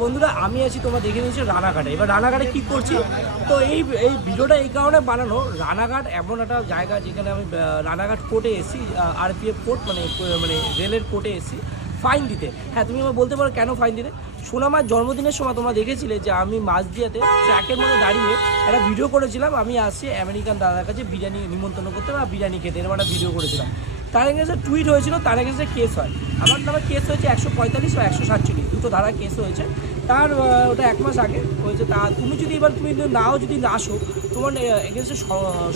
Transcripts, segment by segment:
বন্ধুরা, আমি আছি তোমরা দেখে নিয়েছি রানাঘাটে। এবার রানাঘাটে কি করছি? তো এই এই ভিডিওটা এই কারণে বানানো, রানাঘাট এমন একটা জায়গা যেখানে আমি রানাঘাট কোর্টে এসেছি আরপিএফ কোর্ট মানে মানে রেলের কোর্টে এসেছি। ফাইন দিতে। হ্যাঁ তুমি আমার বলতে পারো কেন ফাইন দিতে? সোনামার জন্মদিনের সময় তোমরা দেখেছিলে যে আমি মাছ দিয়াতে ট্র্যাকের মধ্যে দাঁড়িয়ে একটা ভিডিও করেছিলাম। আমি আসছি আমেরিকান দাদার কাছে বিরিয়ানি নিমন্ত্রণ করতে বা বিরিয়ানি খেতে। এরকম একটা ভিডিও করেছিলাম। তার এগেন্সে টুইট হয়েছিল, তার এগেন্সে কেস হয়। আমার নামে কেস হয়েছে একশো পঁয়তাল্লিশ বা একশো সাতচল্লিশ। দুটো ধারা কেস হয়েছে। তার ওটা এক মাস আগে হয়েছে। তা তুমি যদি এবার তুমি নাও, যদি না আসো, তোমার এগেন্সে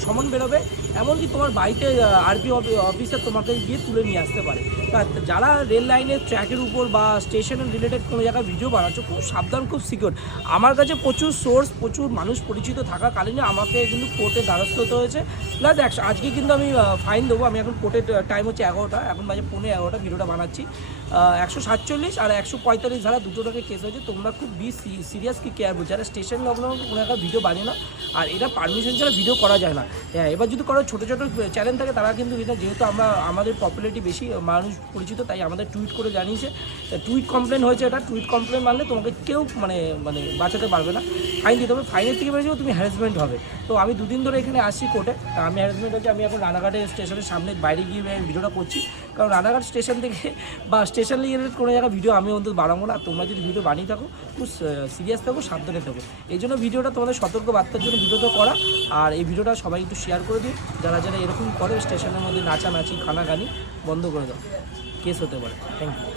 সমন বেরোবে। এমনকি তোমার বাড়িতে আরপি অফিসার তোমাকে গিয়ে তুলে নিয়ে আসতে পারে। তা যারা রেল লাইনের ট্র্যাকের উপর বা স্টেশনের রিলেটেড কোনো জায়গায় ভিডিও বানাচ্ছ, খুব সাবধান, খুব সিকিউর আমার কাছে প্রচুর সোর্স প্রচুর মানুষ পরিচিত থাকাকালীন আমাকে কিন্তু কোর্টে দ্বারস্থ হতে হয়েছে। প্লাস আজকে কিন্তু আমি ফাইন দেবো। আমি এখন কোর্টের টাইম হচ্ছে এগারোটা। এখন বাজে পৌনে এগারোটা, ভিডিওটা বানাচ্ছি। একশো সাতচল্লিশ আর একশো পঁয়তাল্লিশ ধারা দুটো টাকা কেস হয়েছে। তোমরা খুব বি সিরিয়াস কি কেয়ার যারা স্টেশন লগ্ন কোনো একটা ভিডিও বানিয়ে না, আর এটা পারমিশন ছাড়া ভিডিও করা যায় না। হ্যাঁ এবার যদি কারও ছোটো ছোটো চ্যানেল থাকে, তারা কিন্তু এটা যেহেতু আমরা, আমাদের পপুলারিটি বেশি মানুষ পরিচিত, তাই আমাদের টুইট করে জানিয়েছে। টুইট কমপ্লেন হয়েছে এটা টুইট কমপ্লেন মানলে তোমাকে কেউ মানে মানে বাঁচাতে পারবে না। ফাইন দিতে হবে ফাইনের থেকে বেড়ে যাবে তুমি হ্যারাসমেন্ট হবে। তো আমি দুদিন ধরে এখানে আসছি কোর্টে আমি হ্যারাসমেন্ট হচ্ছে, আমি এখন রানাঘাটে স্টেশনের সামনে বাইরে গিয়ে ভিডিওটা করছি। কারণ রানাঘাট স্টেশন থেকে বা স্টেশন রিলেটেড কোনো জায়গায় ভিডিও আমি অন্তত বাড়াবো না। তোমরা যদি ভিডিও বানিয়ে থাকো খুব সিরিয়াস থাকো, সাবধানে থাকো। এই জন্য ভিডিওটা তোমাদের সতর্ক বার্তার জন্য ভিডিওটা করা। আর এই ভিডিওটা সবাই একটু শেয়ার করে দিই যারা যারা এরকম করে স্টেশনের মধ্যে নাচানাচি খানাগানি বন্ধ করে দাও। কেস হতে পারে। Thank you